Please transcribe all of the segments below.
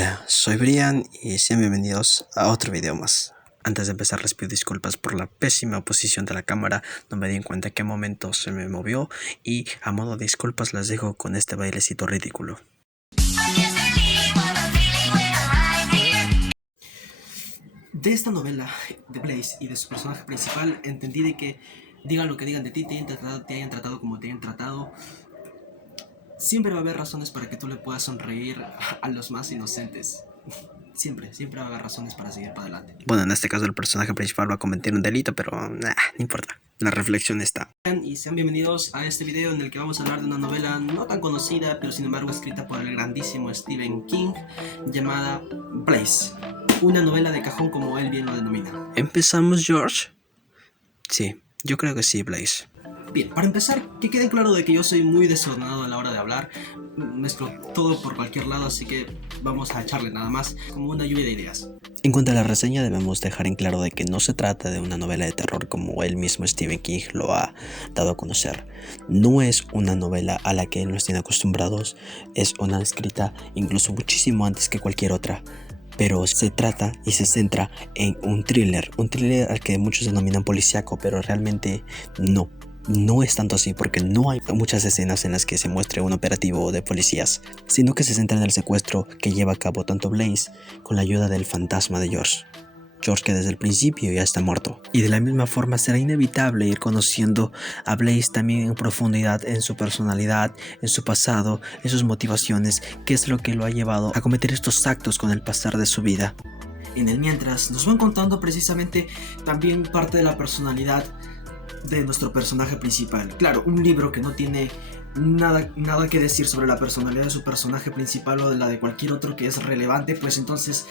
Hola, soy Brian y sean bienvenidos a otro video más. Antes de empezar les pido disculpas por la pésima posición de la cámara, no me di en cuenta en qué momento se me movió y a modo de disculpas les dejo con este bailecito ridículo. De esta novela de Blaze y de su personaje principal entendí de que digan lo que digan de ti, te hayan tratado como te hayan tratado, siempre va a haber razones para que tú le puedas sonreír a los más inocentes. Siempre va a haber razones para seguir para adelante. Bueno, en este caso el personaje principal va a cometer un delito, pero no importa. La reflexión está. Y sean bienvenidos a este video en el que vamos a hablar de una novela no tan conocida, pero sin embargo escrita por el grandísimo Stephen King, llamada Blaze. Una novela de cajón como él bien lo denomina. ¿Empezamos, George? Sí, yo creo que sí, Blaze. Bien, para empezar, que quede claro de que yo soy muy desordenado a la hora de hablar. Mezclo todo por cualquier lado, así que vamos a echarle nada más como una lluvia de ideas. En cuanto a la reseña, debemos dejar en claro de que no se trata de una novela de terror como él mismo Stephen King lo ha dado a conocer. No es una novela a la que nos tiene acostumbrados, es una escrita incluso muchísimo antes que cualquier otra. Pero se trata y se centra en un thriller al que muchos denominan policíaco, pero realmente no es tanto así, porque no hay muchas escenas en las que se muestre un operativo de policías, sino que se centra en el secuestro que lleva a cabo tanto Blaze con la ayuda del fantasma de George que desde el principio ya está muerto. Y de la misma forma será inevitable ir conociendo a Blaze también en profundidad, en su personalidad, en su pasado, en sus motivaciones, qué es lo que lo ha llevado a cometer estos actos con el pasar de su vida. En el mientras nos van contando precisamente también parte de la personalidad de nuestro personaje principal. Claro, un libro que no tiene nada que decir sobre la personalidad de su personaje principal o de la de cualquier otro que es relevante, pues entonces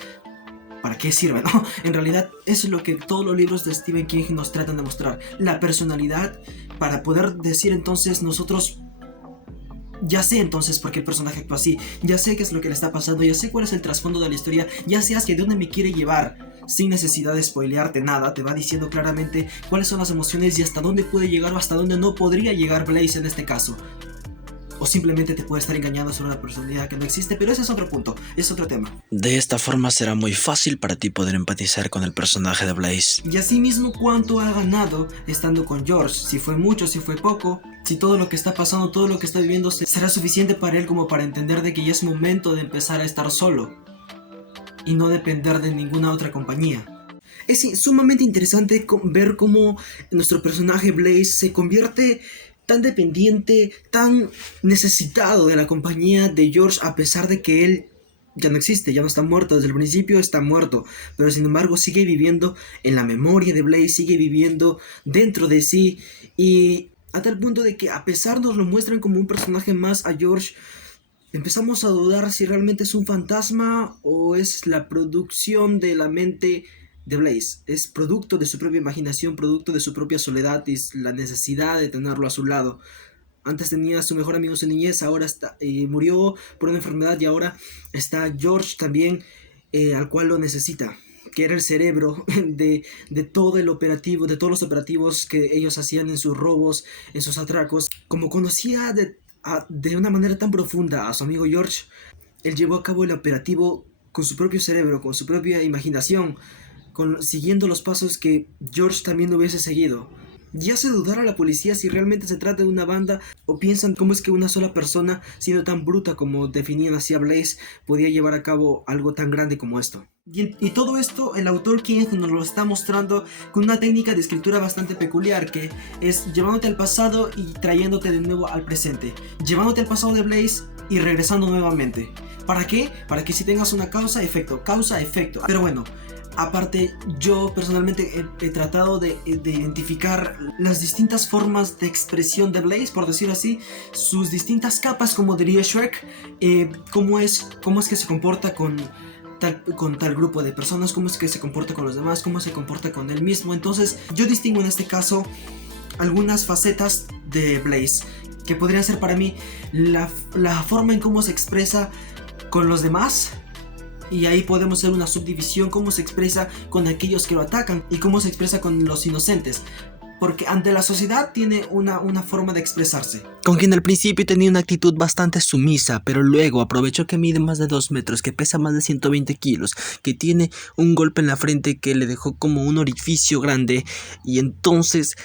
¿para qué sirve, no? En realidad eso es lo que todos los libros de Stephen King nos tratan de mostrar, la personalidad, para poder decir entonces nosotros ya sé entonces por qué el personaje actúa así, ya sé qué es lo que le está pasando, ya sé cuál es el trasfondo de la historia, ya sé hacia dónde me quiere llevar. Sin necesidad de spoilearte nada, te va diciendo claramente cuáles son las emociones y hasta dónde puede llegar o hasta dónde no podría llegar Blaze en este caso. O simplemente te puede estar engañando sobre una personalidad que no existe, pero ese es otro punto, es otro tema. De esta forma será muy fácil para ti poder empatizar con el personaje de Blaze. Y asimismo, cuánto ha ganado estando con George, si fue mucho, si fue poco, si todo lo que está pasando, todo lo que está viviendo será suficiente para él como para entender de que ya es momento de empezar a estar solo y no depender de ninguna otra compañía. Es sumamente interesante ver cómo nuestro personaje Blaze se convierte tan dependiente, tan necesitado de la compañía de George, a pesar de que él ya no existe, ya no está muerto, desde el principio está muerto, pero sin embargo sigue viviendo en la memoria de Blaze, sigue viviendo dentro de sí, y a tal punto de que a pesar nos lo muestran como un personaje más a George, empezamos a dudar si realmente es un fantasma o es la producción de la mente de Blaze. Es producto de su propia imaginación, producto de su propia soledad y la necesidad de tenerlo a su lado. Antes tenía a su mejor amigo en su niñez, ahora murió por una enfermedad y ahora está George también, al cual lo necesita, que era el cerebro de todo el operativo, de todos los operativos que ellos hacían en sus robos, en sus atracos. Como conocía de una manera tan profunda a su amigo George, él llevó a cabo el operativo con su propio cerebro, con su propia imaginación, siguiendo los pasos que George también hubiese seguido. Y hace dudar a la policía si realmente se trata de una banda, o piensan cómo es que una sola persona, siendo tan bruta como definían así a Blaze, podía llevar a cabo algo tan grande como esto. Y todo esto el autor King nos lo está mostrando con una técnica de escritura bastante peculiar, que es llevándote al pasado y trayéndote de nuevo al presente, llevándote al pasado de Blaze y regresando nuevamente. ¿Para qué? Para que si tengas una causa-efecto. Pero bueno, aparte, yo personalmente he tratado de identificar las distintas formas de expresión de Blaze, por decirlo así, sus distintas capas, como diría Shrek, cómo es que se comporta con tal grupo de personas, cómo es que se comporta con los demás, cómo se comporta con él mismo. Entonces, yo distingo en este caso algunas facetas de Blaze, que podrían ser para mí la forma en cómo se expresa con los demás. Y ahí podemos hacer una subdivisión, cómo se expresa con aquellos que lo atacan y cómo se expresa con los inocentes. porque ante la sociedad tiene una forma de expresarse. Con quien al principio tenía una actitud bastante sumisa, pero luego aprovechó que mide más de 2 metros, que pesa más de 120 kilos, que tiene un golpe en la frente que le dejó como un orificio grande, y entonces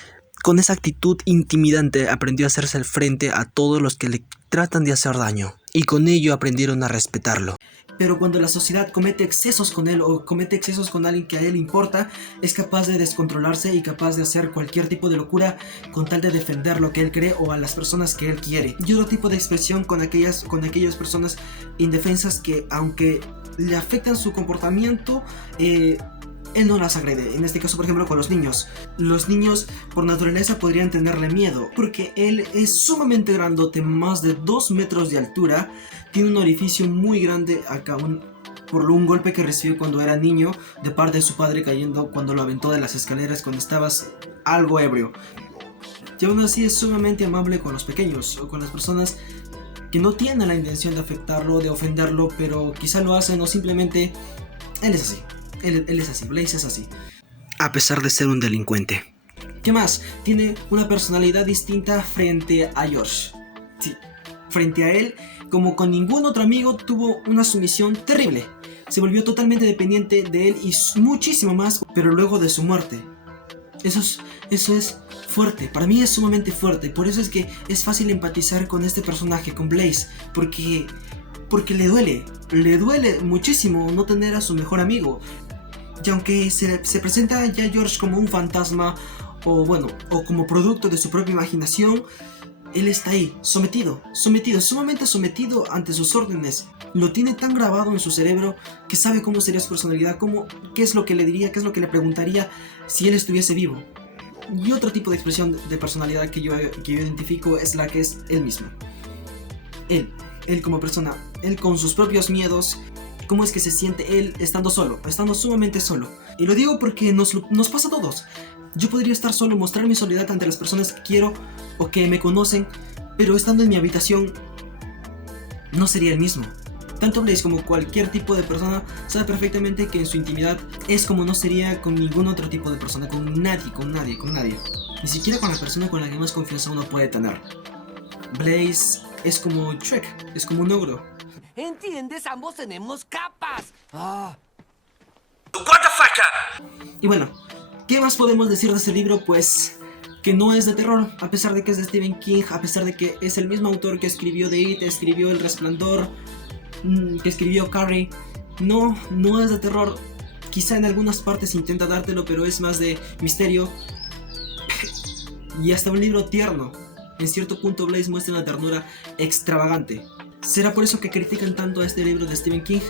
con esa actitud intimidante aprendió a hacerse al frente a todos los que le tratan de hacer daño, y con ello aprendieron a respetarlo. Pero cuando la sociedad comete excesos con él o comete excesos con alguien que a él importa, es capaz de descontrolarse y capaz de hacer cualquier tipo de locura con tal de defender lo que él cree o a las personas que él quiere. Y otro tipo de expresión con aquellas personas indefensas que, aunque le afectan su comportamiento, él no las agrede. En este caso, por ejemplo, con los niños. Los niños por naturaleza podrían tenerle miedo, porque él es sumamente grandote, más de 2 metros de altura. Tiene un orificio muy grande acá, por un golpe que recibió cuando era niño de parte de su padre cayendo cuando lo aventó de las escaleras cuando estabas algo ebrio. Y aún así es sumamente amable con los pequeños o con las personas que no tienen la intención de afectarlo, de ofenderlo, pero quizá lo hacen o simplemente él es así. Él es así, Blaze es así. A pesar de ser un delincuente. ¿Qué más? Tiene una personalidad distinta frente a George. Sí, frente a él, como con ningún otro amigo, tuvo una sumisión terrible. Se volvió totalmente dependiente de él y muchísimo más, pero luego de su muerte. Eso es fuerte, para mí es sumamente fuerte. Por eso es que es fácil empatizar con este personaje, con Blaze, porque le duele muchísimo no tener a su mejor amigo. Y aunque se presenta ya George como un fantasma, o como producto de su propia imaginación, él está ahí, sumamente sometido ante sus órdenes. Lo tiene tan grabado en su cerebro que sabe cómo sería su personalidad, qué es lo que le diría, qué es lo que le preguntaría si él estuviese vivo. Y otro tipo de expresión de personalidad que yo identifico es la que es él mismo. Él como persona, él con sus propios miedos, cómo es que se siente él estando solo, estando sumamente solo. Y lo digo porque nos pasa a todos. Yo podría estar solo, mostrar mi soledad ante las personas que quiero o que me conocen, pero estando en mi habitación no sería el mismo. Tanto Blaze como cualquier tipo de persona sabe perfectamente que en su intimidad es como no sería con ningún otro tipo de persona, con nadie. Ni siquiera con la persona con la que más confianza uno puede tener. Blaze es como Shrek, es como un ogro. ¿Entiendes? Ambos tenemos capas. What the fuck? Y bueno, ¿qué más podemos decir de este libro? Pues que no es de terror, a pesar de que es de Stephen King, a pesar de que es el mismo autor que escribió The It, escribió El Resplandor, que escribió Carrie. No es de terror. Quizá en algunas partes intenta dártelo, pero es más de misterio y hasta un libro tierno. En cierto punto Blaze muestra una ternura extravagante. ¿Será por eso que critican tanto a este libro de Stephen King?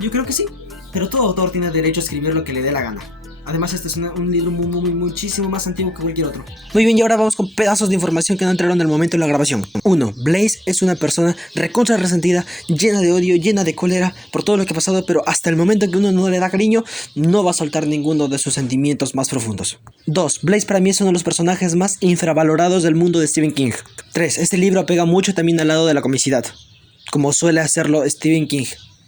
Yo creo que sí, pero todo autor tiene derecho a escribir lo que le dé la gana. Además, este es un libro muchísimo más antiguo que cualquier otro. Muy bien, y ahora vamos con pedazos de información que no entraron en el momento de la grabación. 1. Blaze es una persona recontra resentida, llena de odio, llena de cólera por todo lo que ha pasado, pero hasta el momento en que uno no le da cariño, no va a soltar ninguno de sus sentimientos más profundos. 2. Blaze para mí es uno de los personajes más infravalorados del mundo de Stephen King. 3. Este libro apega mucho también al lado de la comicidad, como suele hacerlo Stephen King.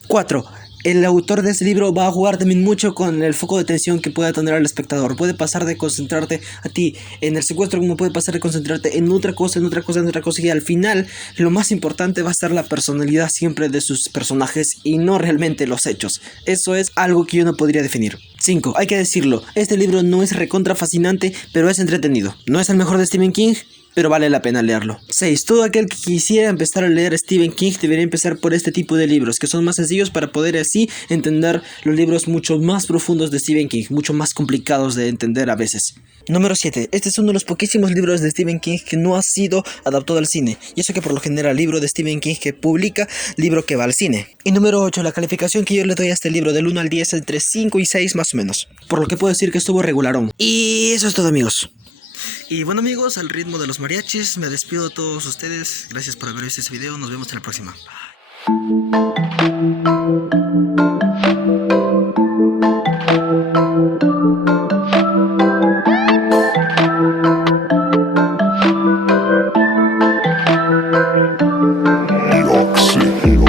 4. El autor de este libro va a jugar también mucho con el foco de atención que pueda tener al espectador. Puede pasar de concentrarte a ti en el secuestro, como puede pasar de concentrarte en otra cosa, y al final lo más importante va a ser la personalidad siempre de sus personajes y no realmente los hechos. Eso es algo que yo no podría definir. 5. Hay que decirlo, este libro no es recontra fascinante, pero es entretenido. No es el mejor de Stephen King, pero vale la pena leerlo. 6. Todo aquel que quisiera empezar a leer Stephen King debería empezar por este tipo de libros, que son más sencillos para poder así entender los libros mucho más profundos de Stephen King, mucho más complicados de entender a veces. Número 7. Este es uno de los poquísimos libros de Stephen King que no ha sido adaptado al cine, y eso que por lo general libro de Stephen King que publica, libro que va al cine. Y número 8. La calificación que yo le doy a este libro del 1 al 10 entre 5 y 6 más o menos, por lo que puedo decir que estuvo regularón. Y eso es todo, amigos. Y bueno, amigos, al ritmo de los mariachis, me despido de todos ustedes. Gracias por haber visto este video. Nos vemos en la próxima. Yoxi.